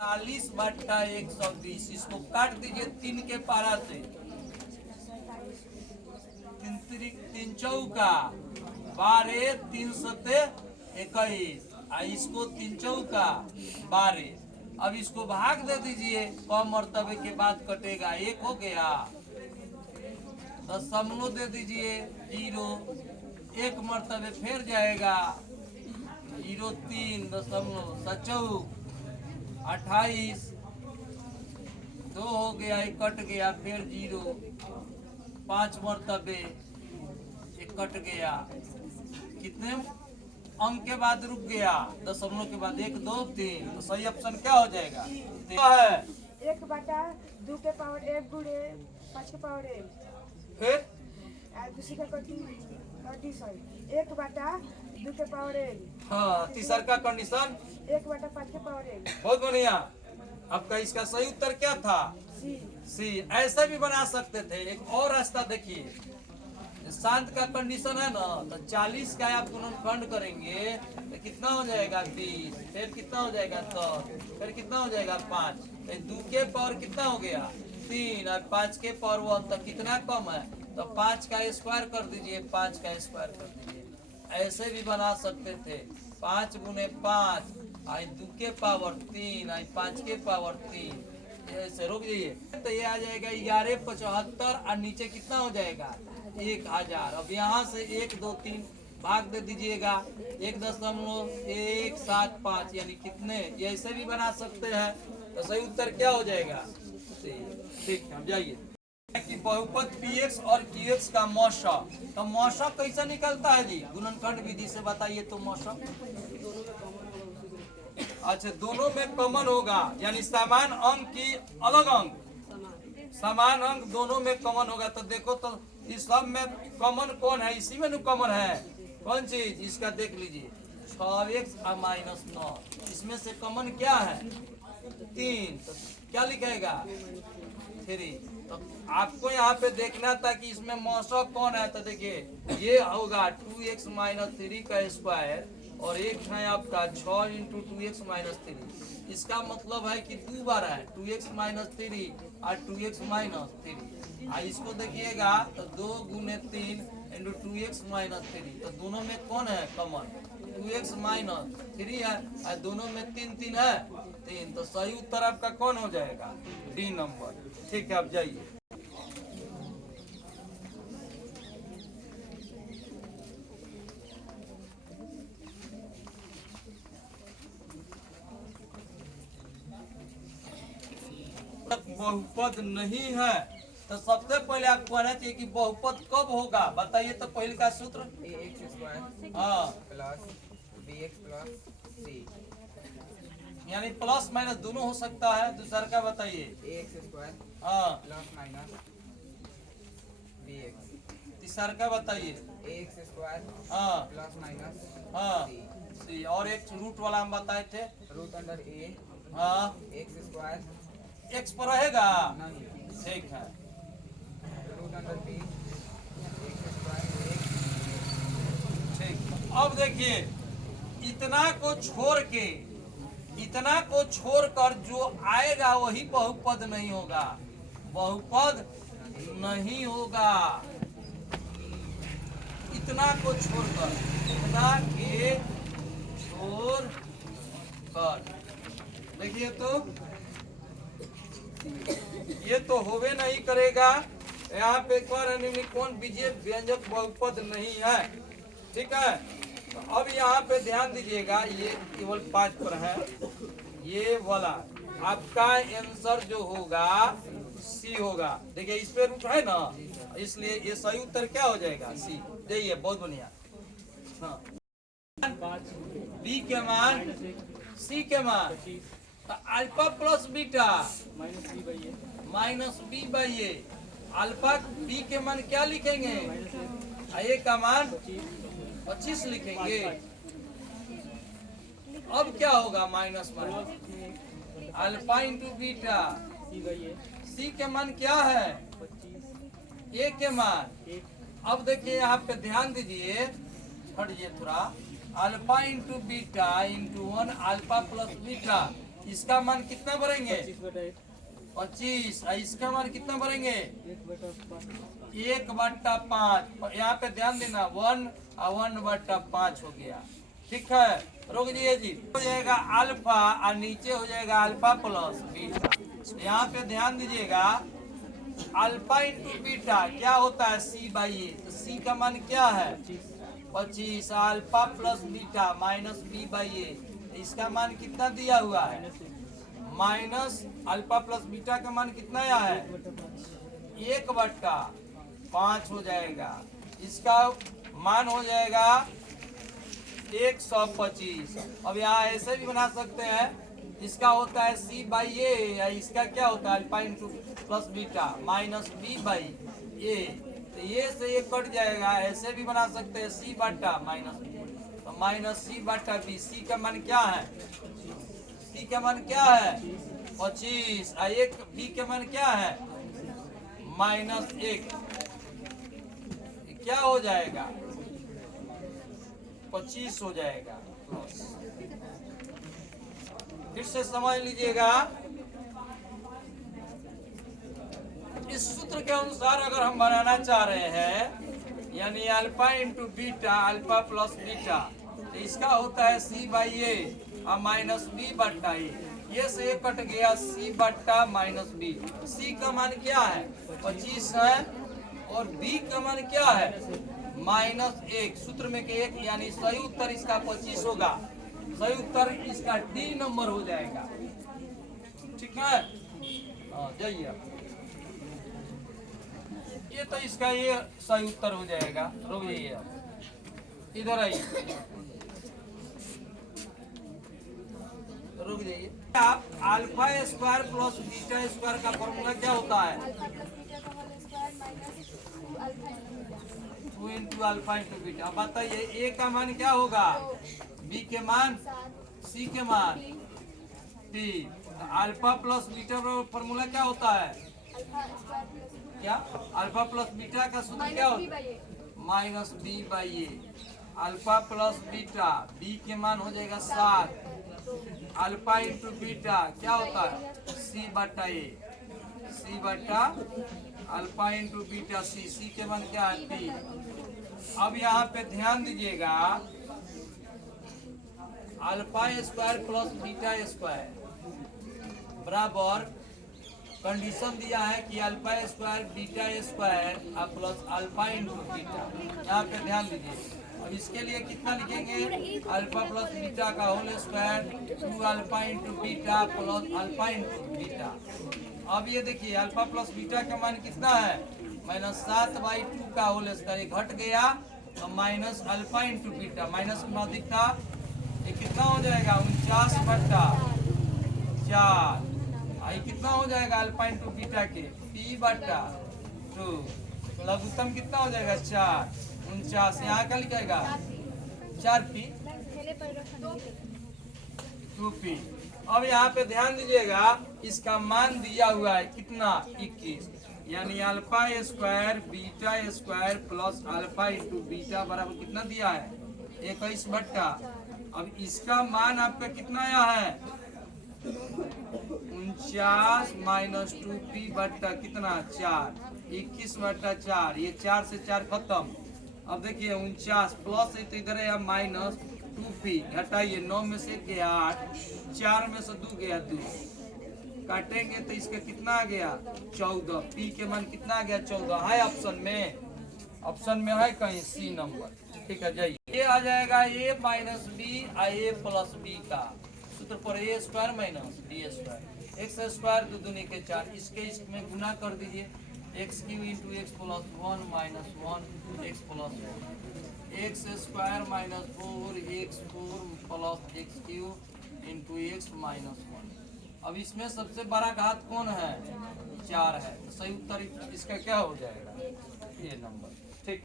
40/120 इसको काट दीजिए 3 के पारा से। 3 चौका 12, 3 सते 21, इसको 3 चौका 12। अब इसको भाग दे दीजिए, कम मर्तबे के बाद कटेगा, 1 हो गया। दशमलव दे दीजिए 0, 1 मर्तबे फिर जाएगा 0, 3 दशमलव 7 28, 2 हो गया, 1 कट गया, फिर 0, 5 मर्तबे 1 कट गया, कितने अंक के बाद रुक गया, दशमलव के बाद 1, 2, 3। तो सही ऑप्शन क्या हो जाएगा? है 1/2 के पावर 1 गुणे 5 के पावर 1। फिर दूसरी का कंडीशन 1/2 के पावर 1। हाँ, तीसरा का कंडीशन 1/5 के पावर 1। बहुत बढ़िया। आपका इसका सही उत्तर क्या था? सी। ऐसे भी बना सकते थे। एक और रास्ता देखिए, शांत का कंडीशन है ना, तो 40 का आप गुणनखंड करेंगे तो कितना हो जाएगा 20, फिर कितना हो जाएगा 10, फिर कितना हो जाएगा 5। तो 2 के पावर कितना हो गया 3 और 5 के पावर 1, तो कितना कम है, तो 5 का स्क्वायर कर दीजिए, 5 का स्क्वायर कर दीजिए। ऐसे भी बना सकते थे, 5 गुने 5 आई 2 के पावर 3 आई 5 के पावर 3। ऐसे रोक दीजिए तो ये आ जाएगा 1175 और नीचे कितना हो जाएगा 1000। अब यहाँ से 1, 2, 3 भाग दे दीजिएगा, 1.175 यानी कितने, ये ऐसे भी बना सकते हैं। तो सही उत्तर क्या हो जाएगा? ठीक है, अब जाइए कि बहुपद px और qx का मौशा, तो मौशा कैसे निकलता है जी? गुणनखंड विधि से बताइए तो मौशा। अच्छा, दोनों में कॉमन होगा, यानी समान अंक की अलग अंक, समान अंक दोनों में कॉमन होगा। तो देखो तो इस सब में कॉमन कौन है? इसी में कॉमन है कौन चीज? इसका देख लीजिए 6x और -9, इसमें से कॉमन क्या है 3, तो क्या लिखेगा 3। तो आपको यहाँ पे देखना था कि इसमें मौसा कौन है, तो देखिए ये होगा 2x - 3 का स्क्वायर, और एक है आपका 6 × 2x - 3। इसका मतलब है कि 2 बार है 2x - 3 और 2x - 3। इसको देखिएगा तो 2 गुने 3 × 2x - 3, तो दोनों में कौन है कॉमन 2x - 3 है, और दोनों में 3 3 है 3। तो सही उत्तर आपका कौन हो जाएगा? D number. ठीक है, आप जाइए। बहुपद नहीं है तो सबसे पहले आपको कहना चाहिए कि बहुपद कब होगा, बताइए तो। पहले का सूत्र ax² हाँ प्लस bx प्लस c, यानी प्लस माइनस दोनों हो सकता है। दूसरा का बताइए ax² हाँ। प्लस माइनस bx, तीसरा का बताइए ax² हाँ प्लस माइनस हाँ c, सी। और एक रूट वाला हम बताए थे √a हाँ, x² एक्स पर रहेगा, नहीं, ठीक है। √b ठीक, अब देखिए इतना को छोड़कर जो आएगा वही बहुपद नहीं होगा, बहुपद नहीं होगा। इतना को छोड़कर, इतना के छोड़कर, देखिए तो ये तो होवे नहीं करेगा। यहाँ पे कौन बीजीय व्यंजक बहुपद नहीं है, ठीक है। तो अब यहाँ पे ध्यान दीजिएगा, ये केवल 5 पर है, ये वाला आपका आंसर जो होगा सी होगा। देखिए इस पे रूट है ना, इसलिए ये सही उत्तर क्या हो जाएगा सी। जाइए, बहुत बढ़िया। हाँ, बी के मान सी के मान, तो alpha plus beta -b/a। Alpha B के मान क्या लिखेंगे, ए का मान 25 लिखेंगे। अब क्या होगा माइनस अल्फा इंटू बीटा, सी के मान क्या है ए के मान। अब देखिए यहाँ पे ध्यान दीजिए, हटिए थोड़ा, alpha into beta into 1 alpha plus beta इसका मान कितना भरेंगे 25, और इसका मान कितना भरेंगे 1/5। यहाँ पे ध्यान देना 1 और 1/5 हो गया। ठीक है, रोक दीजिए जी। हो जाएगा अल्फा और नीचे हो जाएगा अल्फा प्लस बीटा। यहाँ पे ध्यान दीजिएगा, अल्फा इंटू बीटा क्या होता है C/A। तो C का मान क्या है 25, alpha plus beta minus B/A। इसका मान कितना दिया हुआ है माइनस अल्फा प्लस बीटा का मान कितना आया है 1/5 हो जाएगा। इसका मान हो जाएगा 125। अब यहाँ ऐसे भी बना सकते हैं, इसका होता है C/A या इसका क्या होता है alpha into plus beta minus B/A। तो ये से ये कट जाएगा। ऐसे भी बना सकते हैं C/माइनस तो माइनस C/B। C का मान क्या है C का मान क्या है 25 और एक B का मान क्या है -1। क्या हो जाएगा 25 हो जाएगा। फिर से समझ लीजिएगा, इस सूत्र के अनुसार अगर हम बनाना चाह रहे हैं यानी alpha into beta alpha plus beta, तो इसका होता है C/A और माइनस B/A। ये से कट गया C/-B। C का मान क्या है 25 है और B का मान क्या है -1। सूत्र में के 1 यानी सही उत्तर इसका 25 होगा। सही उत्तर इसका D नंबर हो जाएगा। ठीक है, जाइए। ये तो इसका ये सही उत्तर हो जाएगा। रुक जाइए, इधर आइए, रुक जाइए। आप alpha square plus beta square का फॉर्मूला क्या होता है 2 इंटू अल्फा इंटू बीटा। बताइए ए का मान क्या होगा बी के मान सी के मान टी। अल्फा प्लस बीटा का फॉर्मूला क्या होता है क्या अल्फा प्लस बीटा का सूत्र क्या होता है -B/A। Alpha plus beta B के मान हो जाएगा 7। अल्फा इंटू बीटा क्या होता है C/A। अल्फा इंटू बीटा सी के मान क्या है T। अब यहाँ पे ध्यान दीजिएगा, alpha square plus beta square बराबर कंडीशन दिया है कि alpha square beta square plus alpha into beta. यहाँ पे ध्यान दीजिए। अब इसके लिए कितना लिखेंगे अल्फा प्लस बीटा का whole square 2 alpha into beta plus alpha into beta. अब ये देखिए अल्फा प्लस बीटा का मान कितना है -7/2 का होल स्क्वायर घट गया तो minus alpha into beta minus में अधिक था, ये कितना हो जाएगा 49/4। आई कितना हो जाएगा अल्फा इंटू बीटा के P/2। लघुत्तम कितना हो जाएगा 4 49। यहाँ का लिखेगा 4P 2P। अब यहाँ पे ध्यान दीजिएगा, इसका मान दिया हुआ है कितना 21 यानी alpha square beta square plus alpha into beta बराबर कितना दिया है 21/। अब इसका मान आपका कितना आया है 49 - 2P/ कितना 4 21/4। ये 4 से 4 खत्म। अब देखिए 49 प्लस है तो इधर है -2P घटाइए 9 में से गया 8 4 में से 2 गया 2 काटेंगे तो इसका कितना आ गया 14। P के मान कितना आ गया 14 है ऑप्शन में है कहीं C नंबर। ठीक है, जाइए। ये आ जाएगा A - B A plus B का सूत्र पर A square minus B square x square 2 दूनी के 4 इसके इसमें गुना कर दीजिए x³ into x plus 1 minus 1 x plus 1 x square minus 4x4 plus x³ into x minus 1। अब इसमें सबसे बड़ा घात कौन है 4 है, तो सही उत्तर इसका क्या हो जाएगा ये नंबर।